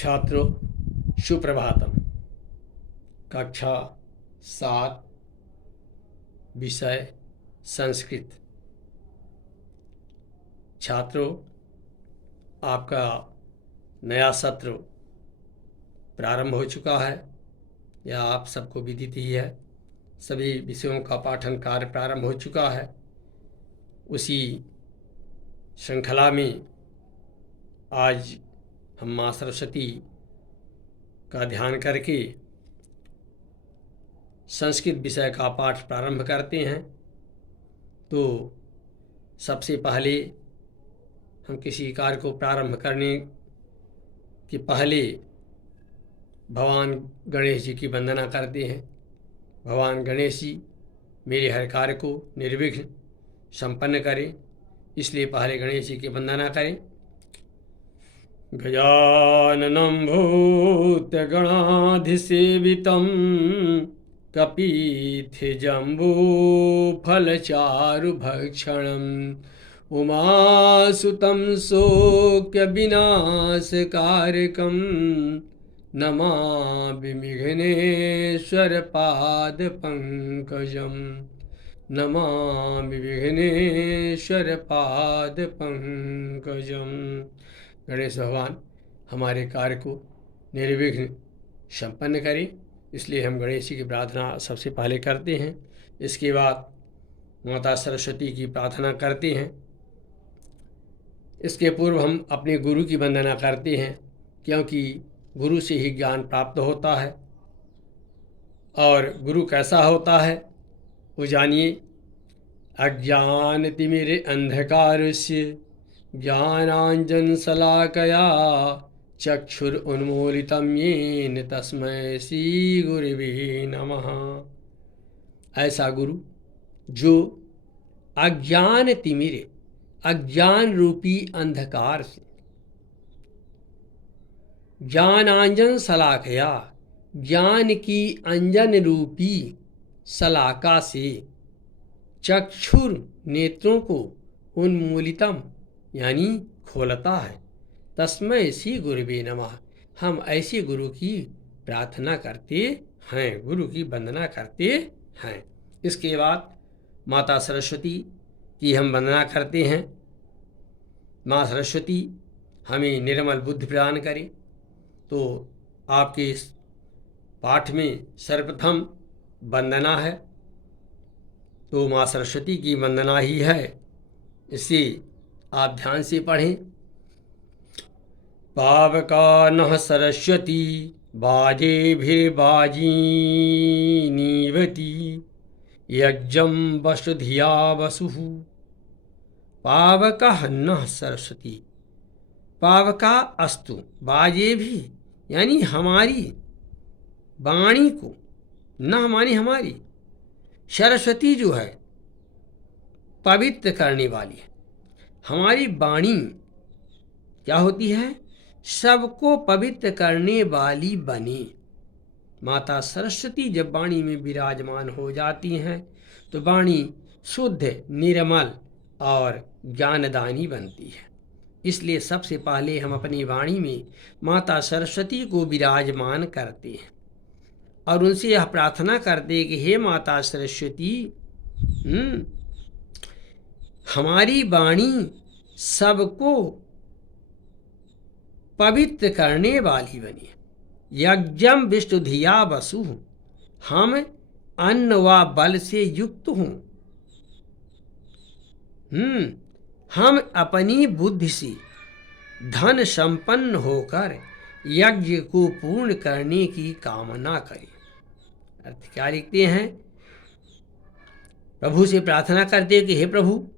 छात्रों, सुप्रभातम। कक्षा 7, विषय संस्कृत। छात्रों, आपका नया सत्र प्रारंभ हो चुका है, यह आप सबको विदित ही है। सभी विषयों का पाठन कार्य प्रारंभ हो चुका है। उसी श्रृंखला में आज हम माँ सरस्वती का ध्यान करके संस्कृत विषय का पाठ प्रारंभ करते हैं। तो सबसे पहले हम किसी कार्य को प्रारंभ करने के पहले भगवान गणेश जी की वंदना करते हैं। भगवान गणेश जी मेरे हर कार्य को निर्विघ्न संपन्न करें, इसलिए पहले गणेश जी की वंदना करें। गजाननं भूतगणाधिसेवितं कपित्थजम्बूफलचारुभक्षणम् उमासुतं शोक्यविनाशकारकं नमामि विघ्नेश्वरपादपङ्कजं। नमामि विघ्नेश्वरपादपङ्कजं। गणेश भगवान हमारे कार्य को निर्विघ्न संपन्न करें, इसलिए हम गणेश जी की प्रार्थना सबसे पहले करते हैं। इसके बाद माता सरस्वती की प्रार्थना करते हैं। इसके पूर्व हम अपने गुरु की वंदना करते हैं, क्योंकि गुरु से ही ज्ञान प्राप्त होता है। और गुरु कैसा होता है वो जानिए। अज्ञानतिमिरे अंधकारस्य ज्ञानाञ्जनशलाकया चक्षुरुन्मीलितं येन तस्मै श्रीगुरवे नमः। ऐसा गुरु जो अज्ञान तिमिरे, अज्ञान रूपी अंधकार से, ज्ञानांजन शलाकया, ज्ञान की अंजन रूपी शलाका से, चक्षुर नेत्रों को उन्मूलितम यानी खोलता है, तस्मै श्री गुरुवे नमः। हम ऐसे गुरु की प्रार्थना करते हैं, गुरु की वंदना करते हैं। इसके बाद माता सरस्वती की हम वंदना करते हैं। माँ सरस्वती हमें निर्मल बुद्धि प्रदान करें। तो आपके इस पाठ में सर्वप्रथम वंदना है, तो माँ सरस्वती की वंदना ही है, इसे आप ध्यान से पढ़ें। पावका नः सरस्वती बाजेभिर्बाजीनीवती यज्ञं वसुधिया वसुः। पावकः नः सरस्वती, पावका अस्तु बाजे भी यानी हमारी वाणी को, न मानी हमारी सरस्वती जो है पवित्र करने वाली है। हमारी वाणी क्या होती है? सबको पवित्र करने वाली बने। माता सरस्वती जब वाणी में विराजमान हो जाती हैं तो वाणी शुद्ध, निर्मल और ज्ञानदानी बनती है। इसलिए सबसे पहले हम अपनी वाणी में माता सरस्वती को विराजमान करते हैं और उनसे यह प्रार्थना करते हैं कि हे माता सरस्वती, हमारी वाणी सबको पवित्र करने वाली बनी। यज्ञम विष्णुधिया वसु, हम अन्न व बल से युक्त हूँ। हम अपनी बुद्धि से धन संपन्न होकर यज्ञ को पूर्ण करने की कामना करें। अर्थ क्या लिखते हैं? प्रभु से प्रार्थना करते हैं कि हे प्रभु,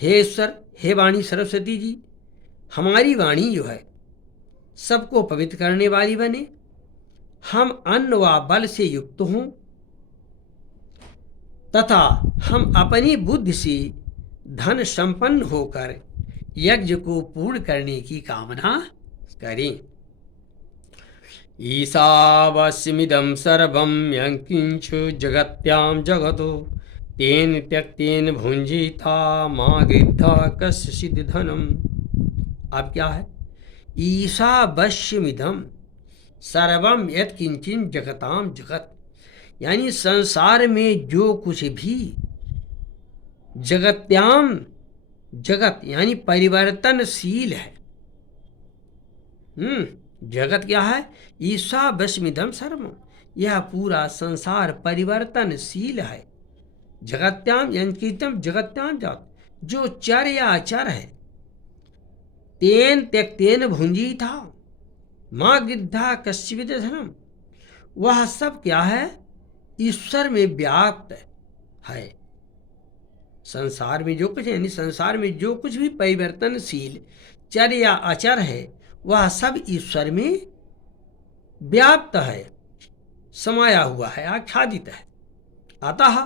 हे ईश्वर, हे वाणी सरस्वती जी, हमारी वाणी जो है सबको पवित्र करने वाली बने। हम अन्न व बल से युक्त हों तथा हम अपनी बुद्धि से धन संपन्न होकर यज्ञ को पूर्ण करने की कामना करें। ईशावास्यमिदं सर्वं यत्किञ्च जगत्यां जगतो तेन त्यक्तेन भुञ्जीता मा गृध्रा कस्य सिद्धधनम्। अब क्या है? ईशावस्यमिदं सर्वम यत् किंचिन जगताम जगत, यानी संसार में जो कुछ भी जगत्याम जगत यानी परिवर्तनशील है। जगत क्या है? ईशावस्यमिदं सर्वम, यह पूरा संसार परिवर्तनशील है। जगत्याम यानी जगत्याम जगत, जो चर या अचर है। तेन त्यक्तेन भुंजी था माँ गिद्धा कश्चिविद धनम, वह सब क्या है? ईश्वर में व्याप्त है। संसार में जो कुछ है, यानी संसार में जो कुछ भी परिवर्तनशील चर या अचर है, वह सब ईश्वर में व्याप्त है, समाया हुआ है, आच्छादित है। अतः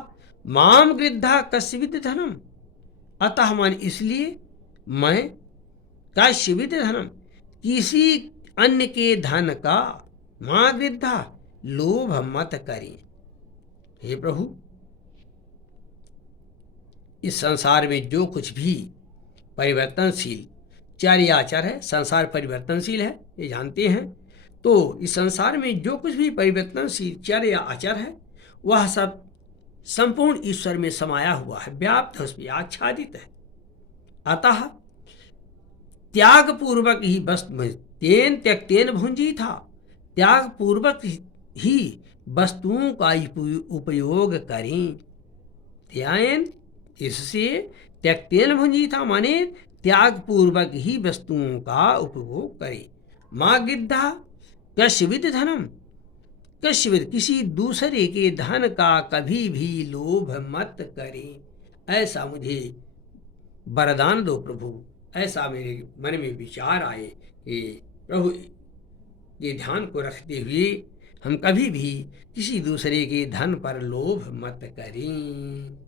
माम गृद्धा कश्चिविद धनम, अतः मान इसलिए मैं कश्चिविद धनम, किसी अन्य के धन का मां गृद्धा लोभ मत करें। हे प्रभु, इस संसार में जो कुछ भी परिवर्तनशील चर या आचार है, संसार परिवर्तनशील है, ये जानते हैं। तो इस संसार में जो कुछ भी परिवर्तनशील चर या आचार है, वह सब संपूर्ण ईश्वर में समाया हुआ है, व्याप्त है, उसमें आच्छादित है। अतः त्याग पूर्वक ही वस्तु तेन त्यक्तेन भुंजी था, त्याग पूर्वक ही वस्तुओं का उपयोग करें। त्यायन इससे त्यक्तेन भुंजी था माने त्याग पूर्वक ही वस्तुओं का उपभोग करें। माँ गिद्धा कश्चिविद धनम, कश्चिविद किसी दूसरे के धन का कभी भी लोभ मत करें। ऐसा मुझे वरदान दो प्रभु, ऐसा मेरे मन में विचार आए कि प्रभु ये ध्यान को रखते हुए हम कभी भी किसी दूसरे के धन पर लोभ मत करें।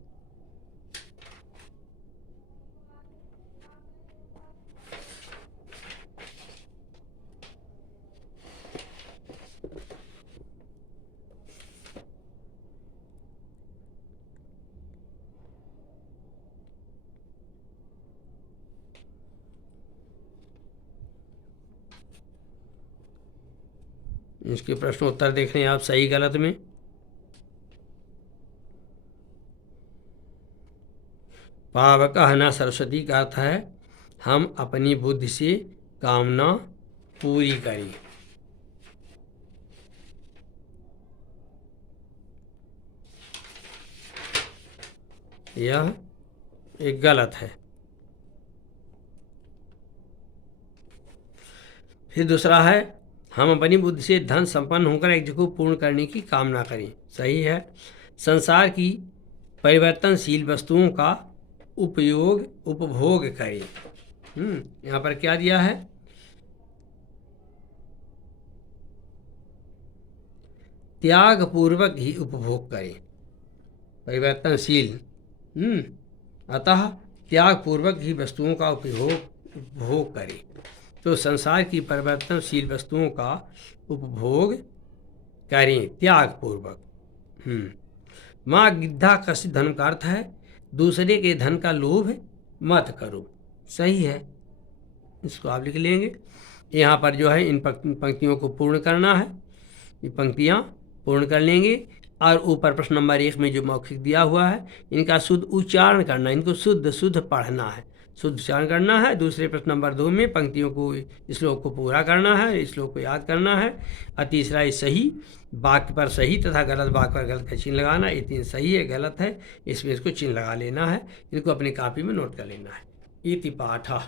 इसके प्रश्न उत्तर देख रहे हैं आप सही गलत में। पावकः न सरस्वती का अर्थ है हम अपनी बुद्धि से कामना पूरी करें। यह एक गलत है। फिर दूसरा है हम अपनी बुद्धि से धन संपन्न होकर एक जगह को पूर्ण करने की कामना करें। सही है। संसार की परिवर्तनशील वस्तुओं का उपभोग करें। यहाँ पर क्या दिया है? त्याग पूर्वक ही उपभोग करें, परिवर्तनशील। अतः त्याग पूर्वक ही वस्तुओं का उपभोग करें। तो संसार की परिवर्तनशील वस्तुओं का उपभोग करें त्याग पूर्वक। माँ गिद्धा कश्चित् धन का अर्थ है दूसरे के धन का लोभ मत करो। सही है, इसको आप लिख लेंगे। यहाँ पर जो है इन पंक्तियों को पूर्ण करना है, ये पंक्तियाँ पूर्ण कर लेंगे। और ऊपर प्रश्न नंबर 1 में जो मौखिक दिया हुआ है इनका शुद्ध उच्चारण करना, इनको शुद्ध पढ़ना है, शुद्ध उच्चारण करना है। दूसरे प्रश्न नंबर 2 में पंक्तियों को, श्लोक को पूरा करना है, श्लोक को याद करना है। और तीसरा इस सही वाक्य पर सही तथा गलत वाक्य पर गलत का चिन्ह लगाना। ये 3 सही है, गलत है, इसमें इसको चिन्ह लगा लेना है। इनको अपनी कॉपी में नोट कर लेना है। इति पाठः।